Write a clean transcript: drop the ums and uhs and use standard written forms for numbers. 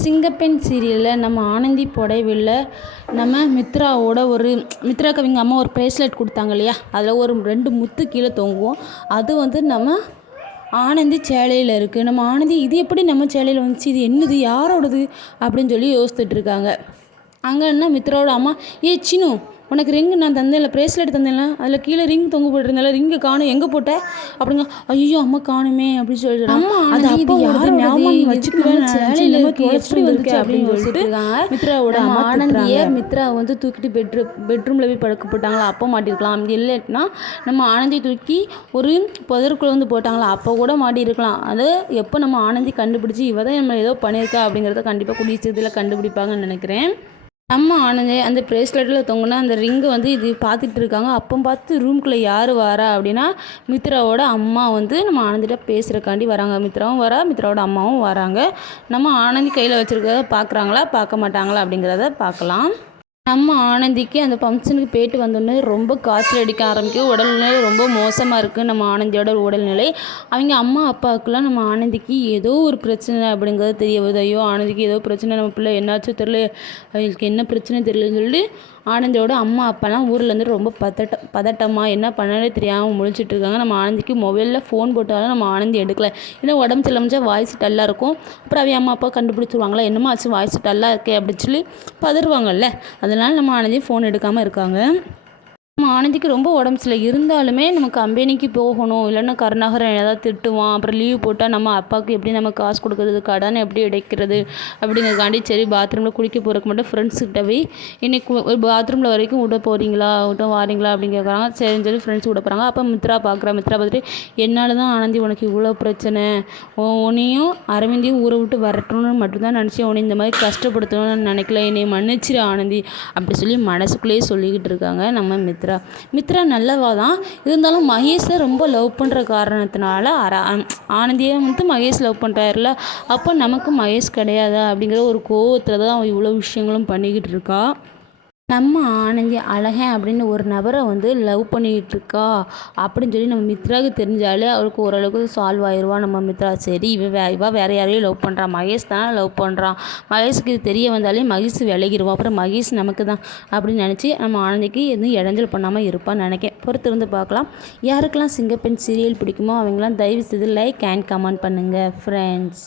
சிங்கப்பெண் சீரியலில் நம்ம ஆனந்தி புடவையில் நம்ம மித்ராவுக்கு அவங்க அம்மா ஒரு ப்ரேஸ்லெட் கொடுத்தாங்க இல்லையா, அதில் ஒரு 2 முத்து கீழே தொங்குவோம். அது வந்து நம்ம ஆனந்தி சேலையில் இருக்குது. நம்ம ஆனந்தி இது எப்படி நம்ம சேலையில் வந்துச்சு, இது என்னது, யாரோடது அப்படின்னு சொல்லி யோசித்துட்டு இருக்காங்க. அங்கே என்ன மித்ராவோட அம்மா, சினு உனக்கு ரிங்கு நான் தந்தேன்ல, ப்ரேஸ்லெட் தந்தேன்ல, அதில் கீழே ரிங் தொங்க போட்டிருந்தால, ரிங்கை காணும், எங்கே போட்ட அப்படிங்க. ஐயோ அம்மா காணுமே அப்படின்னு சொல்லிட்டு அது அப்போ அப்படின்னு சொல்லிட்டு மித்ராவோட ஆனந்தியை மித்ரா வந்து தூக்கிட்டு பெட்ரூமில் போய் படுக்க போட்டாங்களா, அப்போ மாட்டிருக்கலாம். இல்லைன்னா நம்ம ஆனந்தி தூக்கி ஒரு புதருக்குள்ளே வந்து போட்டாங்களா, அப்போ கூட மாட்டியிருக்கலாம். அது எப்போ நம்ம ஆனந்தி கண்டுபிடிச்சி இவ தான் நம்ம ஏதோ பண்ணியிருக்கா அப்படிங்கிறத கண்டிப்பாக கூடிய சீக்கிரத்தில் கண்டுபிடிப்பாங்கன்னு நினைக்கிறேன். நம்ம ஆனந்தி அந்த ப்ரேஸ்லெட்டில் தொங்குனா அந்த ரிங்கு வந்து இது பார்த்துட்டு இருக்காங்க. அப்போ பார்த்து ரூம்குள்ளே யார் வரா அப்படின்னா மித்ராவோட அம்மா வந்து நம்ம ஆனந்திட்ட பேசுகிறக்காண்டி வராங்க. மித்ராவும் வரா, மித்ராவோட அம்மாவும் வராங்க. நம்ம ஆனந்தி கையில் வச்சுருக்கிறத பார்க்குறாங்களா பார்க்க மாட்டாங்களா அப்படிங்கிறத பார்க்கலாம். நம்ம ஆனந்திக்கு அந்த ஃபங்க்ஷனுக்கு போயிட்டு வந்தோடனே ரொம்ப காய்ச்சல் அடிக்க ஆரம்பிக்கும். உடல்நிலை ரொம்ப மோசமாக இருக்குது நம்ம ஆனந்தியோட உடல்நிலை. அவங்க அம்மா அப்பாவுக்குலாம் நம்ம ஆனந்திக்கு ஏதோ ஒரு பிரச்சனை அப்படிங்கிறது தெரிய வருது. ஐயோ ஆனந்திக்கு ஏதோ பிரச்சனை, நம்ம பிள்ளை என்னாச்சும் தெரியல, அவங்களுக்கு என்ன பிரச்சனை தெரியலன்னு சொல்லி ஆனந்தியோட அம்மா அப்பாலாம் ஊர்லேருந்து ரொம்ப பதட்டமாக என்ன பண்ணாலே தெரியாமல் முழிச்சிட்டு இருக்காங்க. நம்ம ஆனந்திக்கு மொபைலில் ஃபோன் போட்டாலும் நம்ம ஆனந்தி எடுக்கலை. ஏன்னா உடம்பு சரியில்லாமச்சா வாய்ஸ் டல்லாக இருக்கும். அப்புறம் அவங்க அம்மா அப்பா கண்டுபிடிச்சிருவாங்களா, என்னமோ ஆச்சு வாய்ஸ் டல்லாக இருக்கே அப்படின்னு சொல்லி பதறுவாங்கல்ல. அதனால் நம்ம ஆனந்தி ஃபோன் எடுக்காமல் இருக்காங்க. நம்ம ஆனந்திக்கு ரொம்ப உடம்பு சரியில்லை இருந்தாலுமே நம்ம கம்பெனிக்கு போகணும், இல்லைன்னா கருணாகரன் ஏதாவது திட்டுவான், அப்புறம் லீவ் போட்டால் நம்ம அப்பாவுக்கு எப்படி நம்ம காசு கொடுக்குறது, கடன் எப்படி அடைக்கிறது அப்படிங்கிறக்காண்டி சரி பாத்ரூமில் குளிக்க போகிறக்கு மட்டும் ஃப்ரெண்ட்ஸ்கிட்ட போய் இன்னைக்கு ஒரு பாத்ரூமில் வரைக்கும் விட போகிறீங்களா, விட்ட வாரீங்களா அப்படின்னு கேட்குறாங்க. சரின்னு சொல்லி ஃப்ரெண்ட்ஸ் விட போகிறாங்க. அப்போ மித்ரா பார்த்துட்டு என்னால் தான் ஆனந்தி உனக்கு இவ்வளோ பிரச்சனை, உன்னையும் அரவிந்தையும் ஊரை விட்டு வரட்டணும்னு மட்டும்தான் நினச்சி உன்னை இந்த மாதிரி கஷ்டப்படுத்தணும்னு நினைக்கல, என்னை மன்னிச்சிரு ஆனந்தி அப்படி சொல்லி மனசுக்குள்ளேயே சொல்லிக்கிட்டு இருக்காங்க நம்ம மித்ரா நல்லவா தான் இருந்தாலும் மகேஷை ரொம்ப லவ் பண்ணுற காரணத்தினால ஆனந்தியை வந்து மகேஷ் லவ் பண்ணுறாருல, அப்போ நமக்கு மகேஷ் கிடையாதா அப்படிங்கிற ஒரு கோவத்தில் தான் அவன் இவ்வளோ விஷயங்களும் பண்ணிக்கிட்டு இருக்கா. நம்ம ஆனந்தி அழகன் அப்படின்னு ஒரு நபரை வந்து லவ் பண்ணிக்கிட்டு இருக்கா அப்படின்னு சொல்லி நம்ம மித்ராவுக்கு தெரிஞ்சாலே அவளுக்கு ஓரளவுக்கு சால்வ் ஆயிடுவா. நம்ம மித்ரா சரி இவ வேறு யாரையும் லவ் பண்ணுறான், மகேஷ் தானே லவ் பண்ணுறான், மகேஷுக்கு இது தெரிய வந்தாலே மகேஷ் விலகிடுவான், அப்புறம் மகேஷ் நமக்கு தான் அப்படின்னு நினச்சி நம்ம ஆனந்திக்கு எதுவும் இடைஞ்சல் பண்ணாமல் இருப்பான்னு நினைக்கிறேன். பொறுத்திருந்து பார்க்கலாம். யாருக்கெல்லாம் சிங்கப்பெண் சீரியல் பிடிக்குமோ அவங்களாம் தயவு செய்து லைக் அண்ட் கமெண்ட் பண்ணுங்கள் ஃப்ரெண்ட்ஸ்.